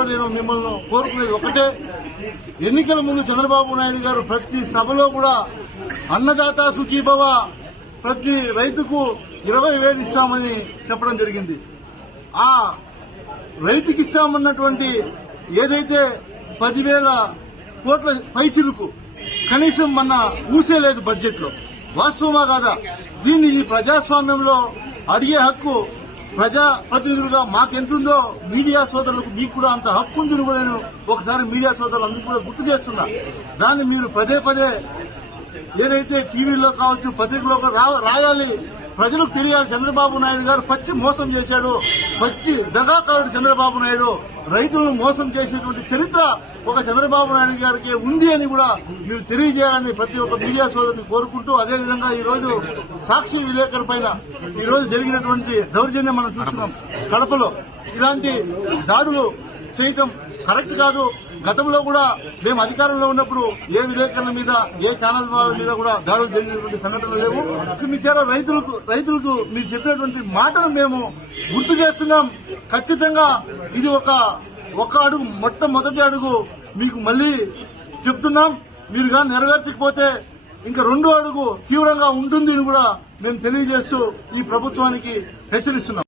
కూడా నేను మిమ్మల్ని కోరుకునేది ఒకటే, ఎన్నికల ముందు చంద్రబాబు నాయుడు గారు ప్రతి సభలో కూడా అన్నదాత సుఖీభవ, ప్రతి రైతుకు 20,000 ఇస్తామని చెప్పడం జరిగింది. ఆ రైతుకి ఇస్తామన్నటువంటి ఏదైతే 10,000 కోట్ల పైచిలుకు కనీసం మన ఊసేలేదు బడ్జెట్ లో. వాస్తవమా కాదా? దీన్ని ఈ ప్రజాస్వామ్యంలో అడిగే హక్కు ప్రజా ప్రతినిధులుగా మాకెంతుందో మీడియా సోదరులకు మీకు కూడా అంత హక్కు ఉందని కూడా నేను ఒకసారి మీడియా సోదరులు అందరూ కూడా గుర్తు చేస్తున్నా. దాన్ని మీరు పదే పదే ఏదైతే టీవీలో కావచ్చు, పత్రికలో రాయాలి, ప్రజలకు తెలియాలి. చంద్రబాబు నాయుడు గారు పచ్చి మోసం చేశాడు, పచ్చి దగాకారుడు చంద్రబాబు నాయుడు. రైతులను మోసం చేసేటువంటి చరిత్ర ఒక చంద్రబాబు నాయుడు గారికి ఉంది అని కూడా మీరు తెలియజేయాలని ప్రతి ఒక్క మీడియా సోదరుని కోరుకుంటూ, అదేవిధంగా ఈ రోజు సాక్షి విలేకరు పైన ఈ రోజు జరిగినటువంటి దౌర్జన్యం మనం చూస్తున్నాం. కడపలో ఇలాంటి దాడులు చేయటం కరెక్ట్ కాదు. గతంలో కూడా మేము అధికారంలో ఉన్నప్పుడు ఏ విలేకరుల మీద, ఏ ఛానల్ వాళ్ళ మీద కూడా దాడులు జరిగినటువంటి సంఘటనలు లేవు. ఇచ్చారో రైతులకు మీరు చెప్పినటువంటి మాటను మేము గుర్తు చేస్తున్నాం. ఖచ్చితంగా ఇది ఒక అడుగు, మొట్టమొదటి అడుగు మీకు మళ్లీ చెప్తున్నాం. మీరు కానీ నెరవేర్చకపోతే ఇంకా 2వ అడుగు తీవ్రంగా ఉంటుంది అని కూడా మేము తెలియజేస్తూ ఈ ప్రభుత్వానికి హెచ్చరిస్తున్నాం.